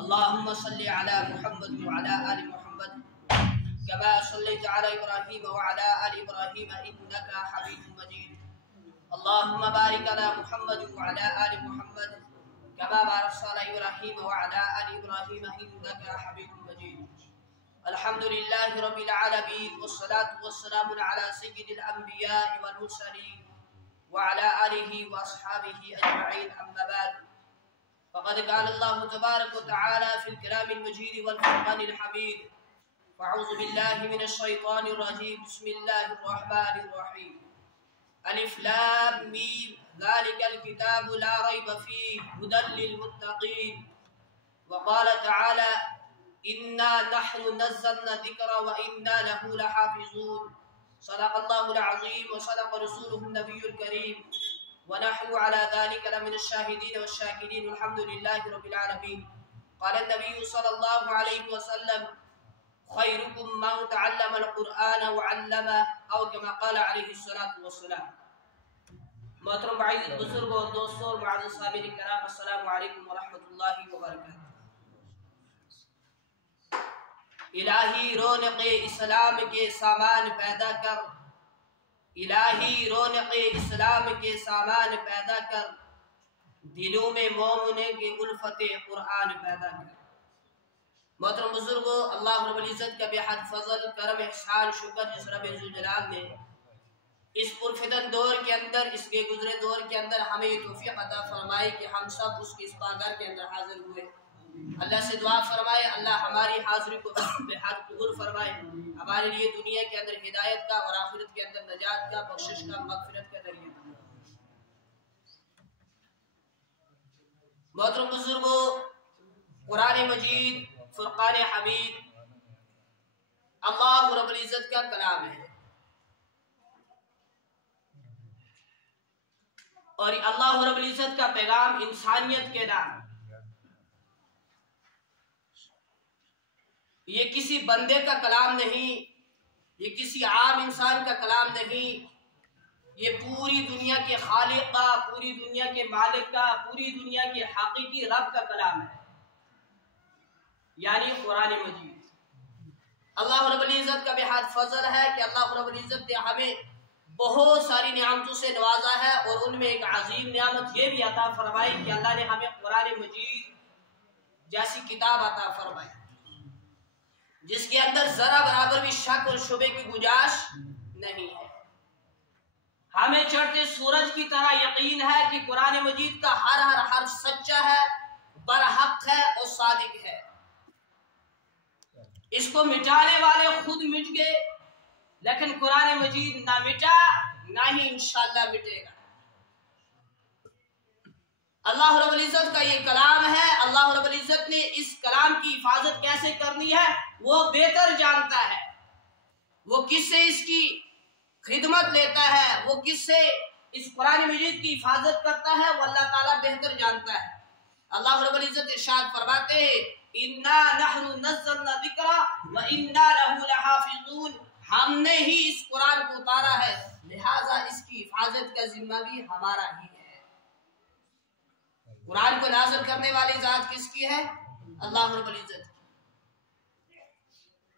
اللهم صل على محمد وعلى آل محمد كما صليت على إبراهيم وعلى آل إبراهيم إنك حميد مجيد. اللهم بارك على محمد وعلى آل محمد كما باركت على إبراهيم وعلى آل إبراهيم إنك حميد مجيد. الحمد لله رب العالمين والصلاة والسلام على سيد الأنبياء والمرسلين وعلى آله وأصحابه أجمعين. أما بعد، فقد قال الله تبارك وتعالى في الكلام المجيد والفرقان الحميد: أعوذ بالله من الشيطان الرجيم. بسم الله الرحمن الرحيم. ألف لام ميم ذلك الكتاب لا ريب فيه هدى للمتقين. وقال تعالى: إنا نحن نزلنا الذكر وإنا له لحافظون. صدق الله العظيم وصدق رسوله النبي الكريم ونحن على ذلك لمن الشاهدين والشاكرين والحمد لله رب العالمين. قال النبي صلى الله عليه وسلم: خيركم من تعلم القرآن وعلمه، او كما قال عليه الصلاة والسلام. محترم بعض بزرگ اور دوستوں اور معزز سامعین کرام، السلام علیکم ورحمۃ اللہ وبرکاتہ. الہی رونق اسلام کے سامان پیدا کر، الہی رونق اسلام کے سامان پیدا کر، دلوں میں مومنوں کی الفت قرآن پیدا کر. محترم بزرگوں، اللہ رب العزت کا بے حد فضل، کرم، احسان، شکر جس رب ذوالجلال نے اس پرفتن دور کے اندر، اس کے گزرے دور کے اندر ہمیں یہ توفیق عطا فرمائے کہ ہم سب اس کی اس بارگاہ کے اندر حاضر ہوئے. اللہ سے دعا فرمائے اللہ ہماری حاضری کو بے حد قبول فرمائے، ہمارے لیے دنیا کے اندر ہدایت کا اور آخرت کے اندر نجات کا، بخشش کا، مغفرت کا ذریعہ. محترم بزرگوں، قرآن مجید فرقان حمید اللہ رب العزت کا کلام ہے، اور اللہ رب العزت کا پیغام انسانیت کے نام. یہ کسی بندے کا کلام نہیں، یہ کسی عام انسان کا کلام نہیں، یہ پوری دنیا کے خالق کا، پوری دنیا کے مالک کا، پوری دنیا کے حقیقی رب کا کلام ہے، یعنی قرآن مجید. اللہ رب العزت کا بے حد فضل ہے کہ اللہ رب العزت نے ہمیں بہت ساری نعمتوں سے نوازا ہے، اور ان میں ایک عظیم نعمت یہ بھی عطا فرمائی کہ اللہ نے ہمیں قرآن مجید جیسی کتاب عطا فرمائی جس کے اندر ذرا برابر بھی شک اور شبے کی گنجائش نہیں ہے. ہمیں چڑھتے سورج کی طرح یقین ہے کہ قرآن مجید کا ہر حرف سچا ہے، برحق ہے اور صادق ہے. اس کو مٹانے والے خود مٹ گئے، لیکن قرآن مجید نہ مٹا نہ ہی انشاءاللہ مٹے گا. اللہ رب العزت کا یہ کلام ہے. اللہ رب العزت نے اس کلام کی حفاظت کیسے کرنی ہے وہ بہتر جانتا ہے. وہ کس سے اس کی خدمت لیتا ہے، وہ کس سے اس قرآن مجید کی حفاظت کرتا ہے، وہ اللہ تعالیٰ بہتر جانتا ہے. اللہ رب العزت ارشاد فرماتے ہیں: اِنَّا نَحْنُ نَزَّلْنَا الذِّكْرَ وَإِنَّا لَهُ لَحَافِظُونَ. ہم نے ہی اس قرآن کو اتارا ہے، لہٰذا اس کی حفاظت کا ذمہ بھی ہمارا ہی ہے. قرآن کو نازل کرنے والی ذات کس کی ہے؟ اللہ رب العزت.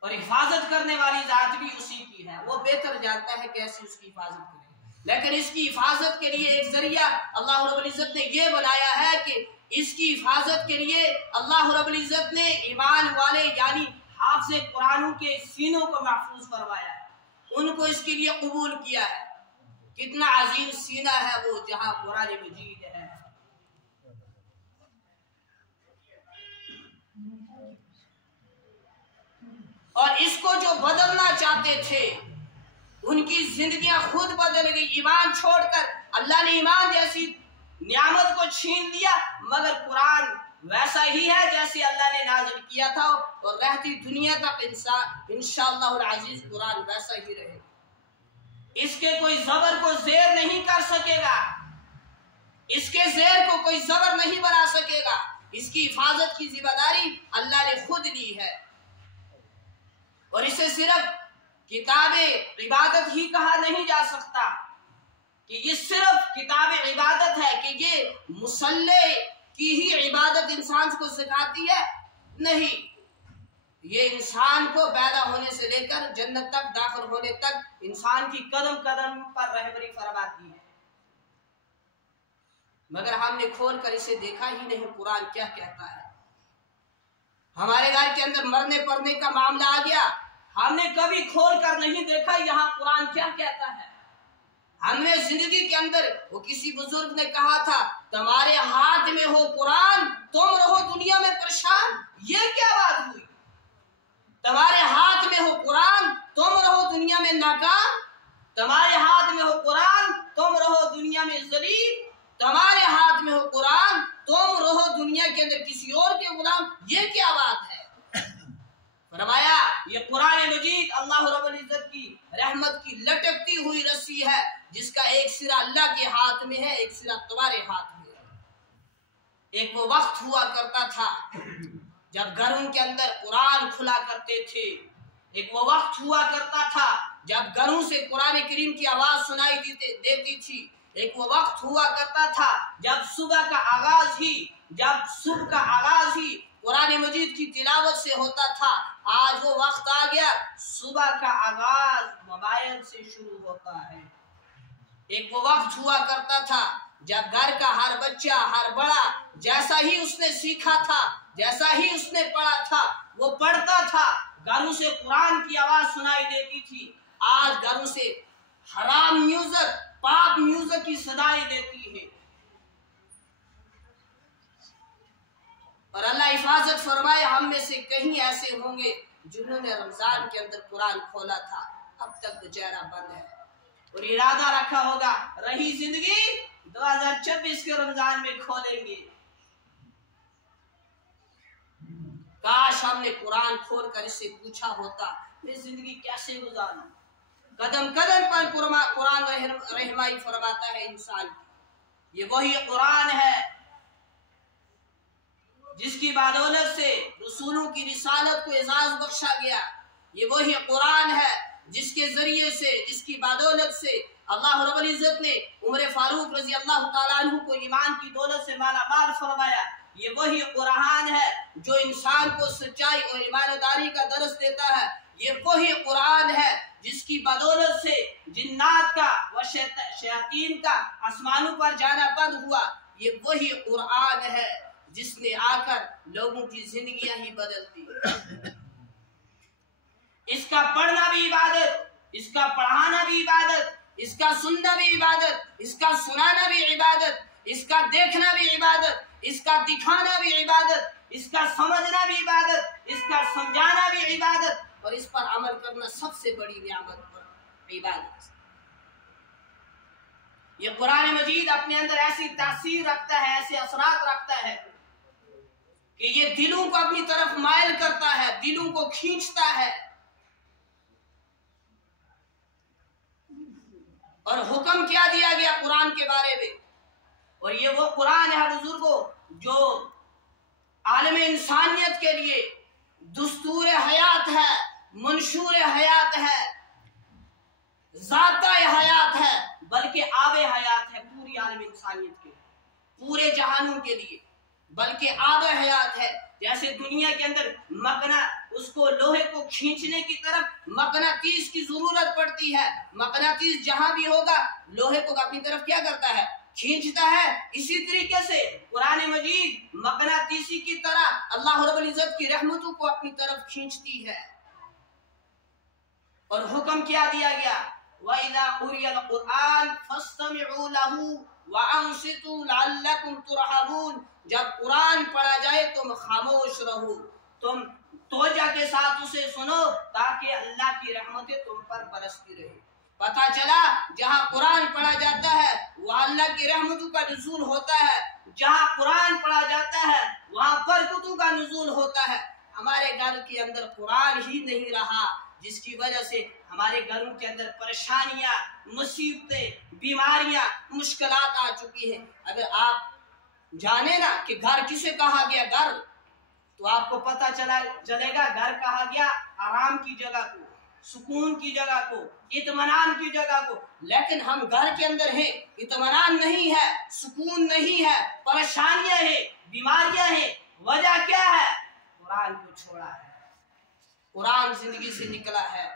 اور حفاظت کرنے والی ذات بھی اسی کی ہے. وہ بہتر جانتا ہے کیسے اس کی حفاظت کرے، لیکن اس کی حفاظت کے لیے ایک ذریعہ اللہ رب العزت نے یہ بنایا ہے کہ اس کی حفاظت کے لیے اللہ رب العزت نے ایمان والے یعنی حافظ قرآنوں کے سینوں کو محفوظ فرمایا ہے، ان کو اس کے لیے قبول کیا ہے. کتنا عظیم سینہ ہے وہ جہاں قرآن مجید ہے. اور اس کو جو بدلنا چاہتے تھے ان کی زندگیاں خود بدل گئی. ایمان چھوڑ کر اللہ نے ایمان جیسی نعمت کو چھین لیا، مگر قرآن ویسا ہی ہے جیسے اللہ نے نازل کیا تھا، اور رہتی دنیا تک انشاءاللہ العزیز قرآن ویسا ہی رہے گا. اس کے کوئی زبر کو زیر نہیں کر سکے گا، اس کے زیر کو کوئی زبر نہیں بنا سکے گا. اس کی حفاظت کی ذمہ داری اللہ نے خود لی ہے. اور اسے صرف کتاب عبادت ہی کہا نہیں جا سکتا کہ یہ صرف کتاب عبادت ہے، کہ یہ مصلی کی ہی عبادت انسان کو سکھاتی ہے، नहीं, ये इंसान को पैदा होने से लेकर जन्नत तक दाखिल होने तक इंसान की कदम कदम पर रहबरी फरमाती है। मगर हमने खोल कर इसे देखा ही नहीं, कुरान क्या कहता है। हमारे घर के अंदर मरने पड़ने का मामला आ गया, हमने कभी खोल कर नहीं देखा यहाँ कुरान क्या कहता है। हमने जिंदगी के अंदर, वो किसी बुजुर्ग ने कहा था, तुम्हारे हाथ में हो कुरान, तुम रहो दुनिया में परेशान। ये क्या बात हुई? तुम्हारे हाथ में हो कुरान, तुम रहो दुनिया में नाकाम। तुम्हारे हाथ में हो कुरान, तुम रहो दुनिया में जलील। तुम्हारे हाथ में हो कुरान, तुम रहो दुनिया के अंदर किसी और के गुलाम। ये क्या बात है? फरमाया ये कुरान मजीद अल्लाह रब्बुल इज्जत की रहमत की लटकती हुई रस्सी है, जिसका एक सिरा अल्लाह के हाथ में है, एक सिरा तुम्हारे हाथ में है। एक वो वक्त हुआ करता था जब घरों के अंदर कुरान खुला करते थे। एक वो वक्त हुआ करता था जब घरों से कुरान करीम की आवाज सुनाई देती थी। एक वो वक्त हुआ करता था जब सुबह का आगाज ही कुरान मजीद की तिलावत से होता था। आज वो वक्त आ गया, सुबह का आगाज मोबाइल से शुरू होता है। एक वो वक्त हुआ करता था जब घर का हर बच्चा, हर बड़ा जैसा ही उसने सीखा था, जैसा ही उसने पढ़ा था, वो पढ़ता था। घरों से कुरान की आवाज सुनाई देती थी। आज घरों से हराम म्यूजिक, पाप म्यूजिक की सदाई देती है। और अल्लाह हिफाजत फरमाए, हम में से कहीं ऐसे होंगे जिन्होंने रमजान के अंदर कुरान खोला था, अब तक चेहरा बंद है और इरादा रखा होगा रही जिंदगी 2026 के रमजान में खोलेंगे। काश हमने कुरान खोल कर इससे पूछा होता मैं जिंदगी कैसे गुजारूं। कदम कदम पर कुरान रहनुमाई फरमाता है इंसान की। ये वही कुरान है जिसकी बदौलत से रसूलों की रिसालत को एजाज बख्शा गया। ये वही कुरान है जिसके जरिए से, जिसकी बदौलत से अल्लाह रब्बुल इज्जत ने उमर फारूक रजी अल्लाह ताला अन्हु को ईमान की दौलत से मालामाल फरमाया। ये वही कुरान है जो इंसान को सच्चाई और ईमानदारी का दर्स देता है। ये वही कुरान है जिसकी बदौलत से जिन्नात का व शयातीन का आसमानों पर जाना बंद हुआ। ये वही कुरान है जिसने आकर लोगों की जिंदगियां ही बदल दी। इसका पढ़ना भी इबादत, इसका पढ़ाना भी इबादत, इसका सुनना भी इबादत, इसका सुनाना भी इबादत, इसका देखना भी इबादत, इसका दिखाना भी इबादत, इसका समझना भी इबादत, इसका समझाना भी इबादत, और इस पर अमल करना सबसे बड़ी नियामत पर इबादत। ये कुरान मजीद अपने अंदर ऐसी तासीर रखता है, ऐसे असरात रखता है कि ये दिलों को अपनी तरफ मायल करता है, दिलों को खींचता है। और हुक्म क्या दिया गया कुरान के बारे में, और ये वो कुरान है बुजुर्गों जो आलम इंसानियत के लिए दस्तूर हयात है, मंशूर हयात है, ज़ाता हयात है, बल्कि आबे हयात है पूरी आलम इंसानियत के, पूरे जहानों के लिए, बल्कि आबे हयात है। जैसे दुनिया के अंदर मकना, उसको लोहे को खींचने की तरफ मकनातीस की जरूरत पड़ती है। मकनातीस जहां भी होगा लोहे को अपनी तरफ क्या करता है, खींचता है। इसी तरीके से कुरान मजीद मकनातीसी की तरह अल्लाह रब्बुल इज्जत की रहमतों को अपनी तरफ खींचती है। और हुक्म क्या दिया गया, वइज़ा कुरियल कुरान फस्तमिउ लहू वअंसितू लअल्लकुम तुरहमून। जब कुरान पढ़ा जाए तुम खामोश रहो, तुम तोजा के साथ उसे सुनो ताकि अल्लाह की रहमतें तुम पर बरसती रहे। पता चला जहाँ कुरान पढ़ा जाता है वहाँ अल्लाह की रहमतों का नुज़ूल होता है, जहाँ कुरान पढ़ा जाता है वहाँ बरकतों का नुज़ूल होता है। हमारे घर के अंदर कुरान ही नहीं रहा, जिसकी वजह से हमारे घरों के अंदर परेशानियां, मुसीबतें, बीमारियां, मुश्किलात आ चुकी हैं। अगर आप जाने ना कि घर किसे कहा गया घर, तो आपको पता चलेगा घर कहा गया आराम की जगह को, सुकून की जगह को, इत्मीनान की जगह को। लेकिन हम घर के अंदर हैं, इत्मीनान नहीं है, सुकून नहीं है, परेशानियां हैं, बीमारियां हैं। वजह क्या है? कुरान कुरान को छोड़ा है। कुरान जिंदगी से निकला है,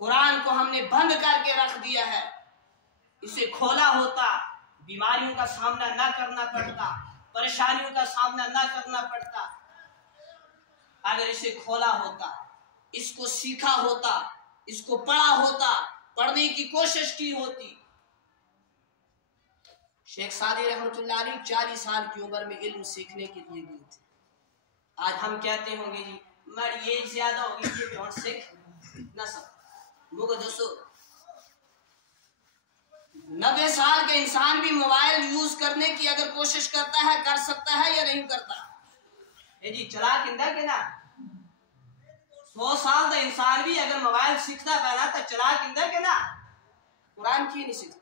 कुरान को हमने बंद करके रख दिया है। इसे खोला होता बीमारियों का सामना ना करना पड़ता, परेशानियों का सामना ना करना पड़ता। अगर इसे खोला होता, इसको सीखा होता, इसको पढ़ा होता, पढ़ने की कोशिश की होती। शेख सादी रहमतुल्लाह अलैह 40 साल की उम्र में इल्म सीखने के लिए गए थे। आज हम कहते होंगे जी मेरी एज ज्यादा होगी, ये कौन सीख ना सकता। मुझे दोस्तों 90 साल के इंसान भी मोबाइल यूज करने की अगर कोशिश करता है, कर सकता है या नहीं करता? ये जी चला किंदा के ना 100 साल का इंसान भी अगर मोबाइल सीखता पहला तो चला किंदा के ना कुरान की नहीं सीखता।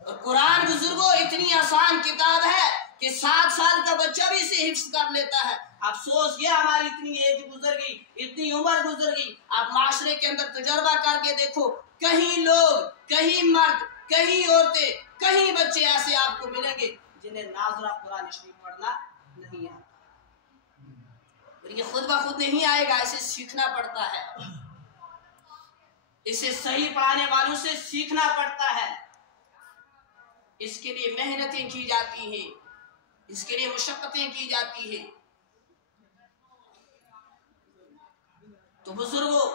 और कुरान बुजुर्गों इतनी आसान किताब है कि 7 साल का बच्चा भी इसे हिफ्ज कर लेता है। अफसोस ये हमारी इतनी एज गुजर गई, इतनी उम्र गुजर गई। आप माशरे के अंदर तजर्बा करके देखो, कहीं लोग, कहीं मर्द, कहीं औरतें, कहीं बच्चे ऐसे आपको मिलेंगे जिन्हें नाज़रा कुरान शरीफ पढ़ना नहीं आता। और ये खुद ब खुद नहीं आएगा, इसे सीखना पड़ता है। इसे सही पढ़ाने वालों से सीखना पड़ता है। इसके लिए मेहनतें की जाती हैं, इसके लिए मुशक्कतें की जाती हैं। तो बुजुर्गों,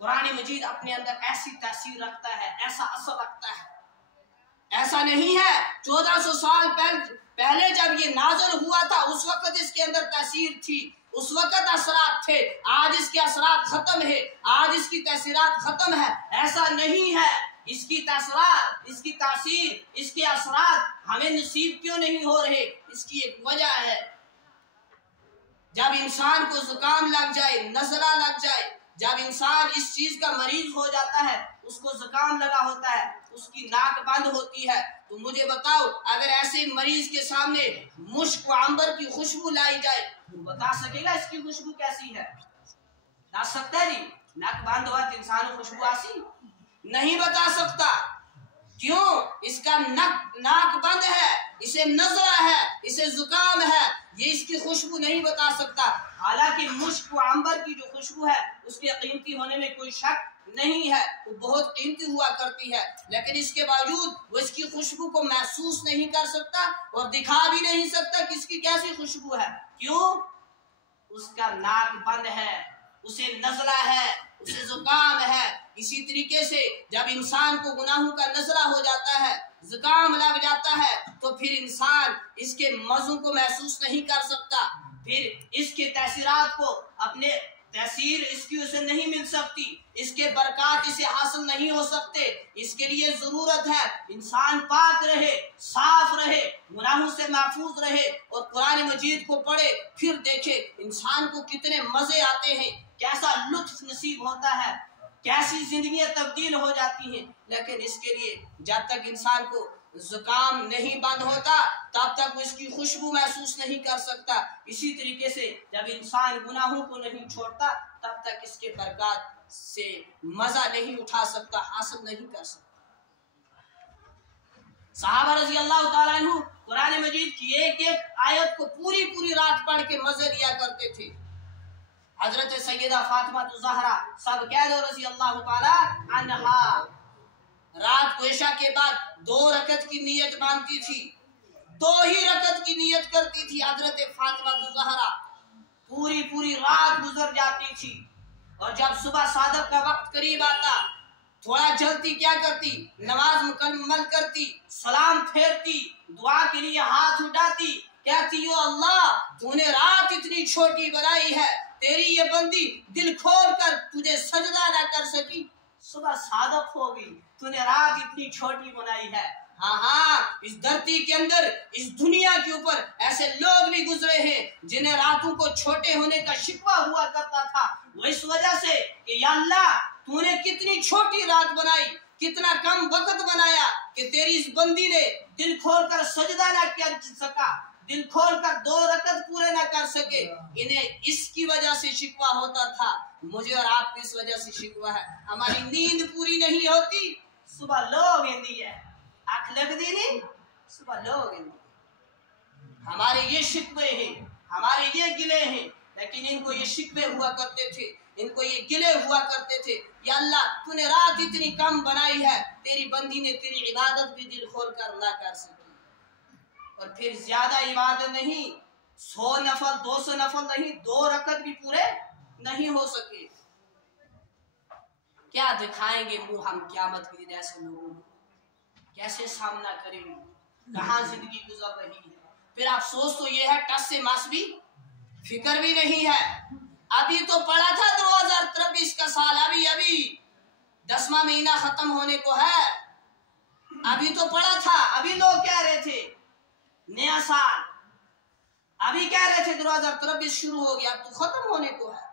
कुरान मजीद अपने अंदर ऐसी तासीर रखता है, ऐसा असर रखता है। ऐसा नहीं है 1400 साल पहले जब ये नाज़िल हुआ था उस वक्त इसके अंदर तासीर थी, उस वक्त असरात थे। आज इसके असरात खत्म है, आज इसकी तासीरात खत्म है, ऐसा नहीं है। इसकी तासीरात, इसकी तासीर, इसके असरात हमें नसीब क्यों नहीं हो रहे? इसकी एक वजह है। जब इंसान को जुकाम लग जाए, नजला लग जाए, जब इंसान इस चीज का मरीज हो जाता है, उसको जुकाम लगा होता है, उसकी नाक बंद होती है, तो मुझे बताओ अगर ऐसे मरीज के सामने मुश्क व अंबर की खुशबू लाई जाए तो बता सकेगा इसकी खुशबू कैसी है? बता सकता है जी? नाक बंद हुआ तो इंसान को खुशबू आसी नहीं बता सकता। क्यों? इसका नाक बंद है, इसे नजला है, इसे जुकाम है, ये इसकी खुशबू नहीं बता सकता। हालांकि मुश्क व अंबर की जो खुशबू है उसके कीमती होने में कोई शक नहीं है, वो बहुत कीमती हुआ करती है, लेकिन इसके बावजूद वो इसकी खुशबू को महसूस नहीं कर सकता और दिखा भी नहीं सकता कि इसकी कैसी खुशबू है। क्यों? उसका नाक बंद है, उसे नजला है, उसे जुकाम है। इसी तरीके से जब इंसान को गुनाहों का नजला हो जाता है, जुकाम लग जाता है, तो फिर इंसान इसके मज़ों को महसूस नहीं कर सकता, फिर इसके तासीरात को अपने तासीर इसकी उसे नहीं मिल सकती, इसके बरकत इसे हासिल नहीं हो सकते। इसके लिए जरूरत है इंसान पाक रहे, साफ रहे, गुनाहों से महफूज रहे और कुरान मजीद को पढ़े। फिर देखे इंसान को कितने मजे आते हैं, कैसा लुत्फ नसीब होता है, कैसी जिंदगियां तब्दील हो जाती हैं। लेकिन इसके लिए जब तक इंसान को जुकाम नहीं बंद होता तब तक वो इसकी खुशबू महसूस नहीं कर सकता। इसी तरीके से जब इंसान गुनाहों को नहीं छोड़ता तब तक इसके बरकत से मजा नहीं उठा सकता, हासिल नहीं कर सकता। सहाबा रज़ी अल्लाह ताला अन्हु कुरान मजीद की एक एक आयत को पूरी पूरी रात पढ़ के मजे लिया करते थे। हजरत सैयदा फातिमा ज़हरा सब कह दो रज़ी अल्लाह ताला अन्हा रात को इशा के बाद 2 रकत की नियत बांधती थी, 2 ही रकत की नियत करती थी। हजरत फातिमा ज़हरा पूरी पूरी रात गुजर जाती थी और जब सुबह सादक का वक्त करीब आता थोड़ा जल्दी क्या करती, नमाज मुकम्मल करती, सलाम फेरती, दुआ के लिए हाथ उठाती, कहती ओ अल्लाह तूने रात इतनी छोटी बनाई है, तेरी ये बंदी दिल खोल कर तुझे सजदा ना कर सकी, सुबह सादक हो गई, तूने रात इतनी छोटी बनाई है। हाँ, इस धरती के अंदर, इस दुनिया के ऊपर ऐसे लोग भी गुजरे हैं जिन्हें रातों को छोटे होने का शिकवा हुआ करता था। वो इस वजह से कि या अल्लाह तूने कितनी छोटी रात बनाई, कितना कम वक्त बनाया कि तेरी इस बंदी ने दिल खोल कर सजदा ना कर सका, दिल खोल कर 2 रकत पूरे ना कर सके। इन्हें इसकी वजह से शिकवा होता था, मुझे और आपको इस वजह से शिकवा है, हमारी नींद पूरी नहीं होती, सुबह लोग इंदी है, आँख लग दी नहीं, सुबह लोग इंदी। हमारे ये शिकवे हैं, हमारे ये गिले हैं, लेकिन इनको ये शिकवे हुआ करते थे, इनको ये गिले हुआ करते थे, या अल्लाह तूने रात इतनी कम बनाई है, तेरी बंदी ने तेरी इबादत भी दिल खोल कर ना कर सकी, और फिर ज्यादा इबादत नहीं, 100 नफल 200 नफल नहीं, 2 रकत भी पूरे नहीं हो सके। क्या दिखाएंगे मुंह हम क़यामत के दिन ऐसे लोगों को, कैसे सामना करेंगे, कहाँ जिंदगी गुजर रही है। फिर अफसोस तो ये है टस से मस भी फिक्र भी नहीं है। अभी तो पड़ा था 2023 का साल, अभी 10वां महीना खत्म होने को है, अभी तो पड़ा था। अभी लोग कह रहे थे नया साल, अभी कह रहे थे 2023 शुरू हो गया, अब तो खत्म होने को है।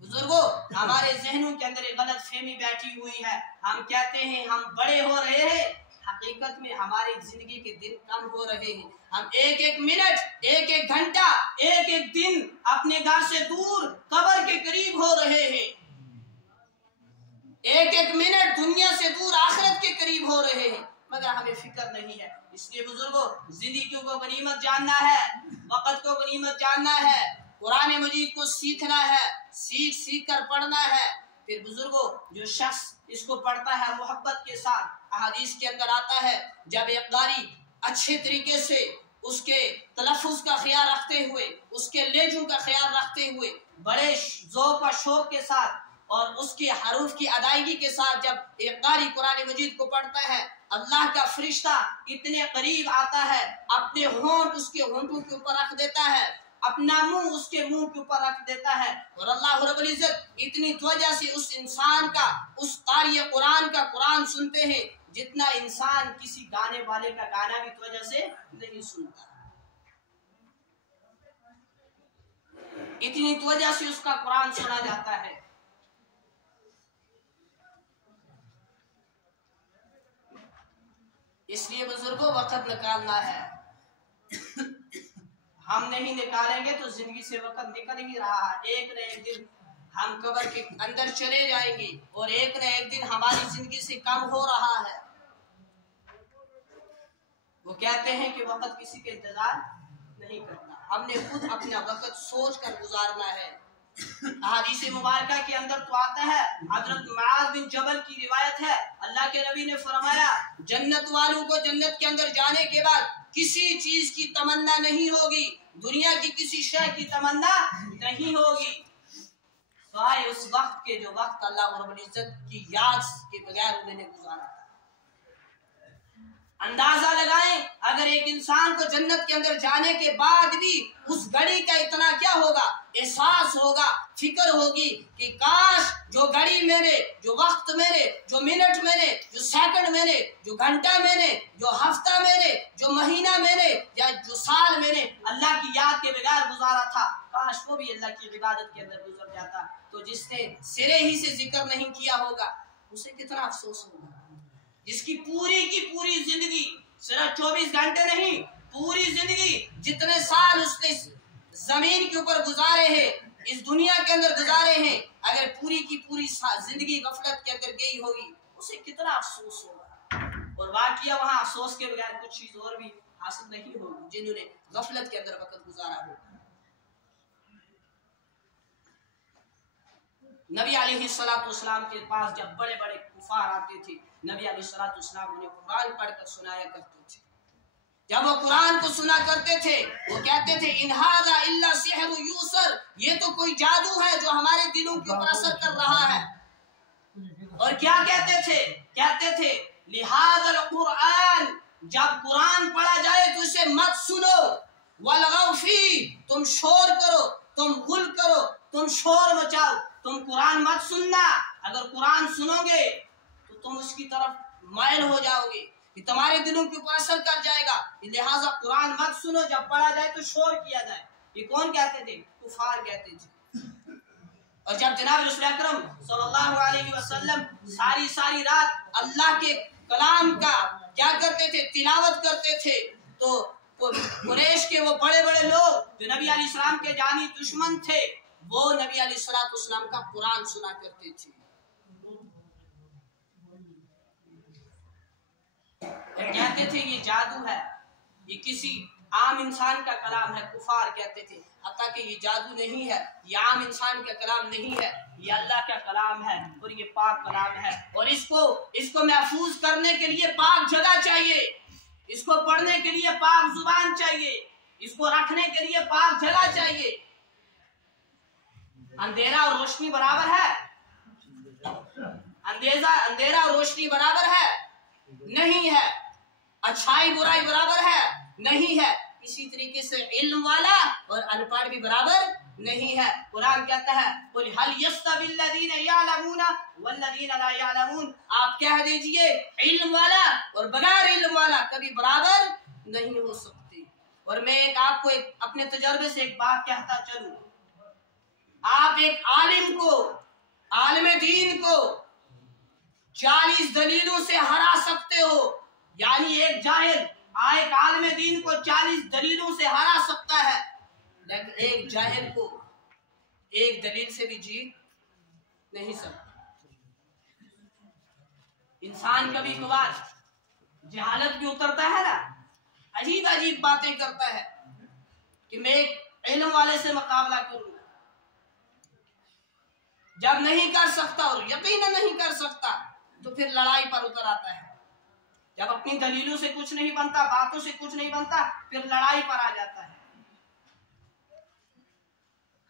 बुजुर्गों, हमारे जहनों के अंदर एक गलत फहमी बैठी हुई है। हम कहते हैं हम बड़े हो रहे हैं, हकीकत में हमारी जिंदगी के दिन कम हो रहे हैं। हम एक एक मिनट, एक एक घंटा, एक एक दिन अपने घर से दूर कब्र के करीब हो रहे हैं। एक एक मिनट दुनिया से दूर आखिरत के करीब हो रहे हैं, मगर हमें फिक्र नहीं है। इसलिए बुजुर्गों, जिंदगी को गनीमत जानना है, वक्त को गनीमत जानना है, कुरान मजीद को सीखना है, सीख सीख कर पढ़ना है। फिर बुजुर्गों, जो शख्स इसको पढ़ता है मोहब्बत के साथ, अहादीस के अंदर आता है, जब एक कारी अच्छे तरीके से उसके तलफ़ुज़ का ख्याल रखते हुए, उसके लहज़ों का ख्याल रखते हुए, बड़े ज़ौक़ व शौक़ के साथ और उसके हरूफ की अदायगी के साथ जब एक कारी कुरान मजीद को पढ़ता है, अल्लाह का फरिश्ता इतने करीब आता है, अपने होंठ उसके होंठों के ऊपर रख देता है, अपना मुंह उसके मुंह के ऊपर रख देता है, और अल्लाह रब्बुल इज्जत इतनी तवज्जो से उस इंसान का, उस कारी कुरान का कुरान सुनते हैं जितना इंसान किसी गाने वाले का गाना भी तवज्जो से नहीं सुनता। इतनी तवज्जो से उसका कुरान सुना जाता है। इसलिए बुजुर्गों, वक्त निकालना है। हम नहीं निकालेंगे तो जिंदगी से वक्त निकल ही रहा है। एक न एक दिन हम कब्र के अंदर चले जाएंगे, और एक न एक दिन हमारी जिंदगी से कम हो रहा है। वो कहते हैं कि वक्त किसी के इंतजार नहीं करता, हमने खुद अपना वक्त सोच कर गुजारना है। हदीस मुबारका के अंदर तो आता है, हजरत मुआज बिन जबल की रिवायत है, अल्लाह के नबी ने फरमाया, जन्नत वालों को जन्नत के अंदर जाने के बाद किसी चीज की तमन्ना नहीं होगी, दुनिया की किसी शय की तमन्ना नहीं होगी, सिवाय उस वक्त के जो वक्त अल्लाह रब्बुल इज्जत की याद के बगैर उन्होंने गुजारा। अंदाजा लगाएं, अगर एक इंसान को जन्नत के अंदर जाने के बाद भी उस घड़ी का इतना क्या होगा, एहसास होगा, फिक्र होगी कि काश जो घड़ी मैंने, जो वक्त मैंने, जो मिनट मैंने, जो सेकंड मैंने, जो घंटा मैंने, जो हफ्ता मैंने, जो महीना मैंने, या जो साल मैंने अल्लाह की याद के बगैर गुजारा था, काश वो भी अल्लाह की इबादत के अंदर गुजर जाता। तो जिसने सिरे ही से जिक्र नहीं किया होगा उसे कितना अफसोस होगा। जिसकी पूरी की पूरी जिंदगी, सिर्फ 24 घंटे नहीं, पूरी जिंदगी जितने साल उसने जमीन के ऊपर गुजारे हैं, इस दुनिया के अंदर गुजारे हैं, अगर पूरी की पूरी जिंदगी गफलत के अंदर गई होगी उसे कितना अफसोस होगा। और वाकया वहां अफसोस के बगैर कुछ चीज और भी हासिल नहीं होगी जिन्होंने गफलत के अंदर वक्त गुजारा होगा। नबी अलैहिस्सलाम के पास जब बड़े बड़े कुफार आते थे, नबी अलैहिस्सलाम उन्हें कुरान पढ़कर सुनाया करते थे। जब वो कुरान को सुना करते थे, वो कहते थे इन हाज़ा इल्ला सिहरु यूसर, ये तो कोई जादू है जो हमारे दिलों के ऊपर असर कर रहा है। और क्या कहते थे? कहते थे लिहाज़ल कुरान, जब कुरान पढ़ा जाए तो इसे मत सुनो, वलगौ फी, तुम शोर करो, तुम गुल करो, तुम शोर मचाओ, तुम कुरान मत सुनना। अगर कुरान सुनोगे तो तुम उसकी तरफ माइल हो जाओगे, ये तुम्हारे दिलों के ऊपर असर कर जाएगा, लिहाजा कुरान मत सुनो, जब पढ़ा जाए तो शोर किया जाए। ये कौन कहते थे? कुफार कहते थे। और जब जनाब रसूल अकरम सल्लल्लाहु अलैहि वसल्लम सारी रात अल्लाह के कलाम का क्या करते थे? तिलावत करते थे, तो कुरैश के वो बड़े बड़े लोग जो नबी अलैहिस्सलाम के जानी दुश्मन थे, वो नबी अलैहिस्सलाम का कुरान सुना करते थे। कहते थे ये जादू है, ये किसी आम इंसान का कलाम है, कुफार कहते थे। हत्ता कि ये जादू नहीं है, ये आम इंसान का कलाम नहीं है, ये अल्लाह का कलाम है और ये पाक कलाम है। और इसको महफूज करने के लिए पाक जगह चाहिए, इसको पढ़ने के लिए पाक जुबान चाहिए, इसको रखने के लिए पाक जगह चाहिए। अंधेरा और रोशनी बराबर है? अंधेरा और रोशनी बराबर है? नहीं है। अच्छाई बुराई बराबर है? नहीं है। इसी तरीके से इल्म वाला और अनपढ़ भी बराबर नहीं है। कुरान कहता है कुल हल यस्तविल्लज़ीना यअलमूना वल्लज़ीना ला यअलमून, आप कह दीजिए इल्म वाला और बगैर इल्म वाला कभी बराबर नहीं हो सकते। और मैं आपको अपने तजर्बे से एक बात कहता चलूं, आप एक आलिम को, आलिम दीन को 40 दलीलों से हरा सकते हो, यानी एक जाहिल एक आलिम दीन को 40 दलीलों से हरा सकता है, लेकिन एक जाहिल को एक दलील से भी जीत नहीं सकता। इंसान कभी कभार जहालत भी उतरता है ना, अजीब अजीब बातें करता है कि मैं एक इल्म वाले से मुकाबला करूंगा। जब नहीं कर सकता और यकीनन नहीं कर सकता तो फिर लड़ाई पर उतर आता है। जब अपनी दलीलों से कुछ नहीं बनता, बातों से कुछ नहीं बनता, फिर लड़ाई पर आ जाता है।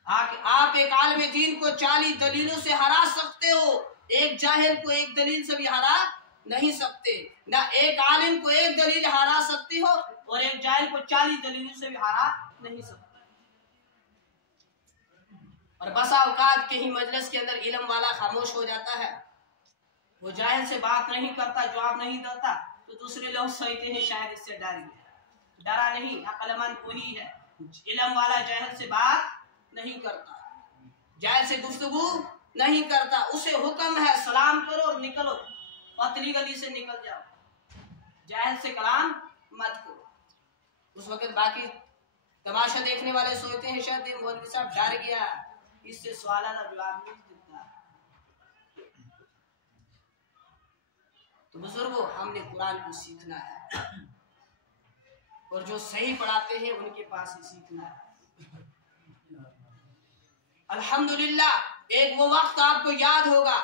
आप एक आलिम दीन को 40 दलीलों से हरा सकते हो, एक जाहिल को एक दलील से भी हरा नहीं सकते। ना एक आलिम को एक दलील हरा सकते हो और एक जाहिल को 40 दलीलों से भी हरा नहीं सकते। और बसा औकात के ही मजलिस के अंदर इल्म वाला खामोश हो जाता है, वो जाहिल से बात नहीं करता, जवाब नहीं देता, तो दूसरे लोग सोचते हैं शायद इससे डरा नहीं, अक्लमंद वही है। इल्म वाला जाहिल से बात नहीं करता, जाहिल से गुफ्तगू नहीं करता, उसे हुक्म है सलाम करो और निकलो, पतली गली से निकल जाओ, जाहिल से कलाम मत करो। उस वक्त बाकी तमाशा देखने वाले सोचते हैं शायद मौलवी साहब डर गया, इससे सवाल का जवाब नहीं देता। तो बुजुर्गों, हमने कुरान को सीखना है और जो सही पढ़ाते हैं उनके पास ही सीखना है। अल्हम्दुलिल्लाह, एक वो वक्त आपको याद होगा,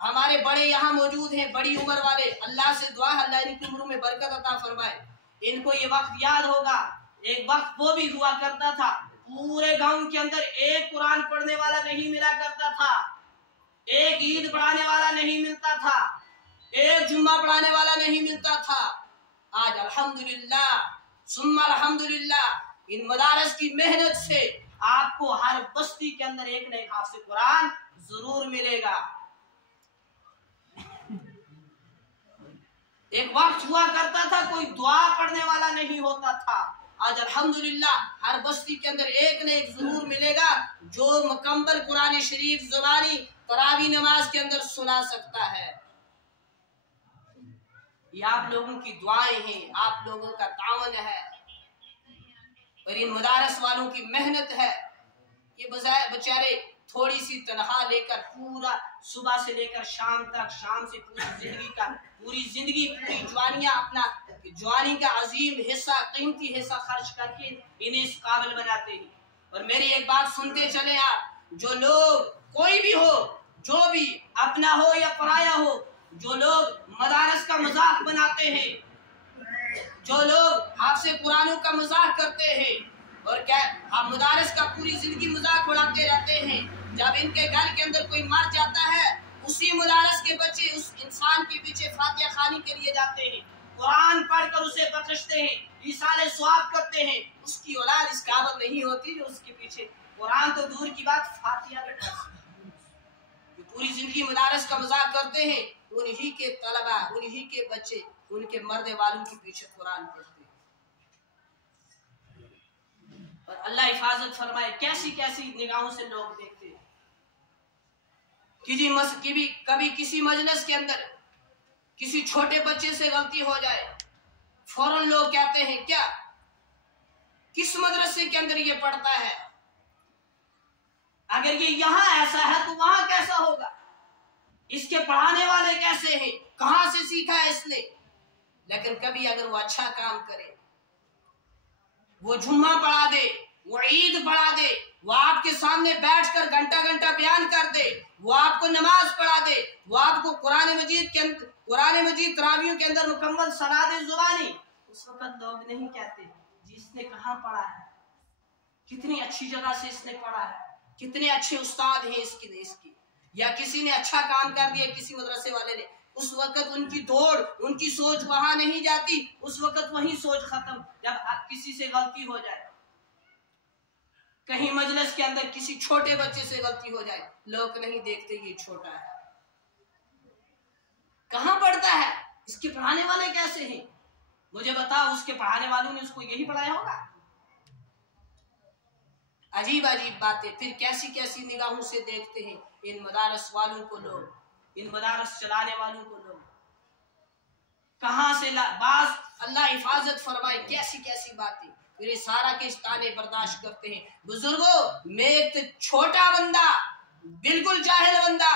हमारे बड़े यहाँ मौजूद हैं, बड़ी उम्र वाले, अल्लाह से दुआ है अल्लाह इनकी उम्र में बरकत अता फरमाए। इनको ये वक्त याद होगा, एक वक्त वो भी हुआ करता था, पूरे गांव के अंदर एक कुरान पढ़ने वाला नहीं मिला करता था, एक ईद पढ़ाने वाला नहीं मिलता था, एक जुम्मा पढ़ाने वाला नहीं मिलता था। आज अल्हम्दुलिल्लाह सुम्मा अल्हम्दुलिल्लाह, इन मदारस की मेहनत से आपको हर बस्ती के अंदर एक न एक हाफिज़ कुरान जरूर मिलेगा। एक वक्त हुआ करता था कोई दुआ पढ़ने वाला नहीं होता था, आज अल्हम्दुलिल्लाह हर बस्ती के अंदर एक न एक जरूर मिलेगा जो मुकम्मल कुरान शरीफ ज़बानी तरावी नमाज के अंदर सुना सकता है। ये आप लोगों की दुआएं हैं, आप लोगों का तावन है और इन मदारस वालों की मेहनत है। ये बेचारे थोड़ी सी तनख्वाह लेकर पूरा सुबह से लेकर शाम तक, शाम से पूरी जिंदगी पूरी जवानियां अपना जवानी का अजीम हिस्सा, कीमती हिस्सा खर्च करके इन्हें इस काबिल बनाते हैं। और मेरी एक बात सुनते चले आप, जो लोग कोई भी हो, जो भी अपना हो या पराया हो, जो लोग मदारस का मजाक बनाते हैं, जो लोग आपसे कुरानों का मजाक करते हैं और क्या हम मदारस का पूरी जिंदगी मजाक उड़ाते रहते हैं, जब इनके घर के अंदर कोई मर जाता है उसी मदारस के बच्चे उस इंसान के पीछे फातिहा खानी के लिए जाते हैं, कुरान पढ़कर उसे बख्शते हैं, इसाले सवाब करते हैं। उसकी औलाद इस काबिल नहीं होती जो उसके पीछे कुरान तो दूर की बात फातिहा पूरी जिंदगी मदारस का मजाक करते हैं, उन्हीं के तलबा, उन्हीं के बच्चे उनके मरने वालों के पीछे कुरान पढ़ते हैं। और अल्लाह हिफाजत फरमाए, कैसी कैसी निगाहों से लोग देखते हैं कि कभी किसी मजलिस के अंदर किसी छोटे बच्चे से गलती हो जाए, फौरन लोग कहते हैं क्या किस मदरसे के अंदर ये पढ़ता है, अगर ये यहाँ ऐसा है तो वहां कैसा होगा, इसके पढ़ाने वाले कैसे हैं, कहां से सीखा है इसने। लेकिन कभी अगर वो अच्छा काम करे, وہ جمعہ پڑھا دے، وہ عید پڑھا دے، وہ آپ کے سامنے بیٹھ کر گھنٹہ گھنٹہ بیان کر دے، وہ آپ کو نماز پڑھا دے، وہ آپ کو قرآن مجید تراویحوں کے اندر مکمل سنا دے زبانی، اس وقت لوگ نہیں کہتے جس نے کہاں پڑھا ہے، کتنی اچھی جگہ سے اس نے پڑھا ہے، کتنے اچھے استاد ہیں اس کی، یا کسی نے اچھا کام کر دیا کسی مدرسے والے نے، اس وقت ان کی دوڑ، ان کی سوچ وہاں نہیں جاتی، اس وقت وہی سوچ ختم جب کسی سے غلطی ہو جائے، کہیں مجلس کے اندر کسی چھوٹے بچے سے غلطی ہو جائے، لوگ نہیں دیکھتے یہ چھوٹا ہے، کہاں پڑھتا ہے، اس کے پڑھانے والے کیسے ہیں، مجھے بتاؤ اس کے پڑھانے والوں نے اس کو یہی پڑھایا ہوگا؟ عجیب عجیب باتیں، پھر کیسی کیسی نگاہوں سے دیکھتے ہیں ان مدارس والوں کو لوگ، ان مدارس چلانے والوں کو لوگ، کہاں سے بعض اللہ حفاظت فرمائے کیسی کیسی باتیں، پھر یہ سارا کس تانے برداشت کرتے ہیں۔ بزرگوں، میں ایک چھوٹا بندہ، بالکل جاہل بندہ،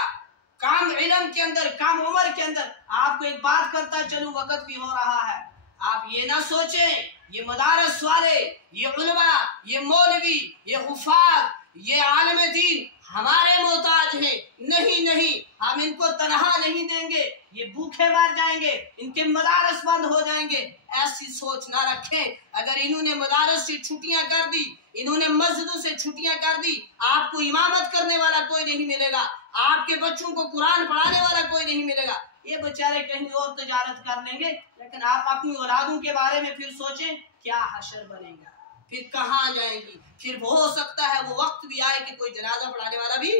کم علم کے اندر، کم عمر کے اندر آپ کو ایک بات کرتا چلوں، وقت بھی ہو رہا ہے، آپ یہ نہ سوچیں یہ مدارس والے، یہ علماء، یہ مولوی، یہ حفاظ، یہ عالم دین ہمارے محتاج ہیں، نہیں، ہم ان کو تنہا نہیں دیں گے، یہ بھوکے مر جائیں گے، ان کے مدارس بند ہو جائیں گے، ایسی سوچ نہ رکھیں۔ اگر انہوں نے مدارس سے چھٹیاں کر دی، انہوں نے مسجدوں سے چھٹیاں کر دی، آپ کو امامت کرنے والا کوئی نہیں ملے گا، آپ کے بچوں کو قرآن پڑھانے والا کوئی نہیں ملے گا، یہ بیچارے کہیں اور تجارت کر لیں گے، لیکن آپ اپنی اولادوں کے بارے میں پھر سوچیں کیا حشر بنے گا، پھر کہاں جائیں گی، پھر وہ ہو سکتا ہے وہ وقت بھی آئے کہ کوئی جنازہ پڑھانے والا بھی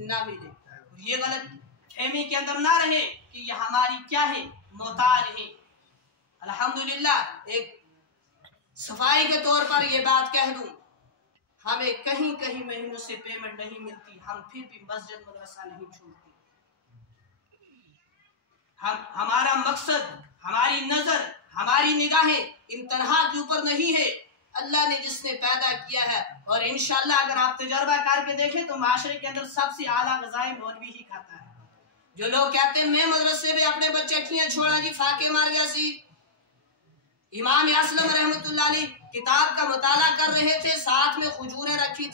نہ ملے۔ یہ غلط فہمی کے اندر نہ رہے کہ یہ ہماری کیا ہے، محتاج ہیں۔ الحمدللہ ایک صفائی کے طور پر یہ بات کہہ دوں، ہمیں کہیں مہینوں سے پیمنٹ نہیں ملتی، ہم پھر بھی مسجد مدرسہ نہیں چھوڑتے۔ ہمارا مقصد، ہماری نظر، ہماری نگاہیں ان تنہا کے اوپر نہیں ہے، اللہ نے جس نے پیدا کیا ہے، اور انشاءاللہ اگر آپ تجربہ کر کے دیکھیں تو معاشرے کے اندر سب سے اعلیٰ غذائیں مولوی ہی کھاتا ہے۔ جو لوگ کہتے ہیں میں مدرسے میں اپنے بچے کھیاں چھوڑا جی فاقے مار گیا سی، امام اسلم رحمت اللہ علیہ کتاب کا مطالعہ کر رہے تھے، ساتھ میں کھجوریں رکھی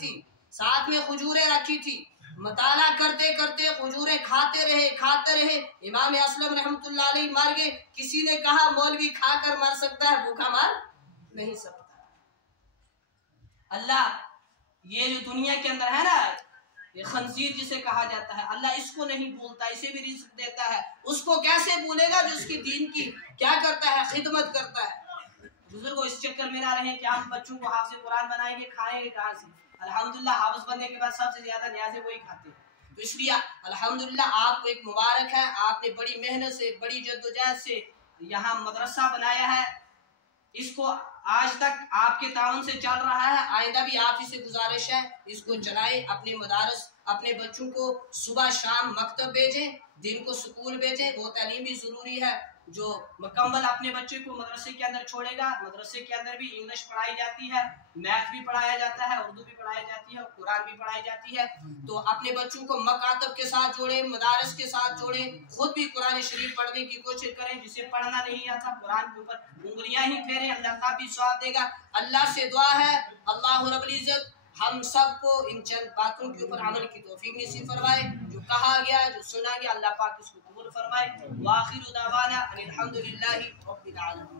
تھی، مطالعہ کرتے کرتے کھجوریں کھاتے رہے، امام اسلم رحمت اللہ علیہ مر گئے۔ کسی نے کہا مولوی کھا کر مر سکتا ہے، بھوکا مر نہیں سکتا۔ اللہ یہ جو دنیا کے اندر ہے نا، یہ خنزیر جسے کہا جاتا ہے، اللہ اس کو نہیں بھولتا، اسے بھی رزق دیتا ہے، اس کو کیسے بھولے گا جو اس کی دین کی کیا کرتا ہے، خدمت کرتا ہے۔ بزرگوں اس چکر میں نہ رہیں کہ ہم بچوں کو حافظ قرآن بنائیں گے، کھائیں گے کہاں سے؟ الحمدللہ حافظ بننے کے بعد سب سے زیادہ نیازیں وہی کھاتے ہیں، تو اس لیے الحمدللہ آپ کو ایک مبارک ہے، آپ نے بڑی محنت سے، بڑی جدوجہد سے یہاں مدرسہ بنایا ہے، اس کو آج تک آپ کے تعاون سے چل رہا ہے، آئندہ بھی آپ ہی سے گزارش ہے اس کو چلائیں، اپنے مدارس، اپنے بچوں کو صبح شام مکتب بھیجیں، دن کو سکول بھیجیں، وہ تعلیم بھی ضروری ہے۔ جو مکمل اپنے بچے کو مدرسے کے اندر چھوڑے گا، مدرسے کے اندر بھی انگلش پڑھائی جاتی ہے، میتھ بھی پڑھایا جاتا ہے، اردو بھی پڑھائی جاتی ہے، اور قرآن بھی پڑھائی جاتی ہے، تو اپنے بچوں کو مکاتب کے ساتھ جوڑیں، مدارس کے ساتھ جوڑیں، خود بھی قرآن شریف پڑھنے کی کوشش کریں، جسے پڑھنا نہیں آتا قرآن کے اوپر انگلیاں ہی پھیریں، اللہ کا بھی ثواب دے گا۔ اللہ سے دعا ہے اللہ رب العزت ہم سب کو ان چند باتوں کے اوپر عمل کی توفیق نصیب فرمائے، جو کہا گیا، جو سنا گیا، اللہ پاک اس کو قبول فرمائے۔ وآخر دعوانا ان الحمدللہ رب العالمین۔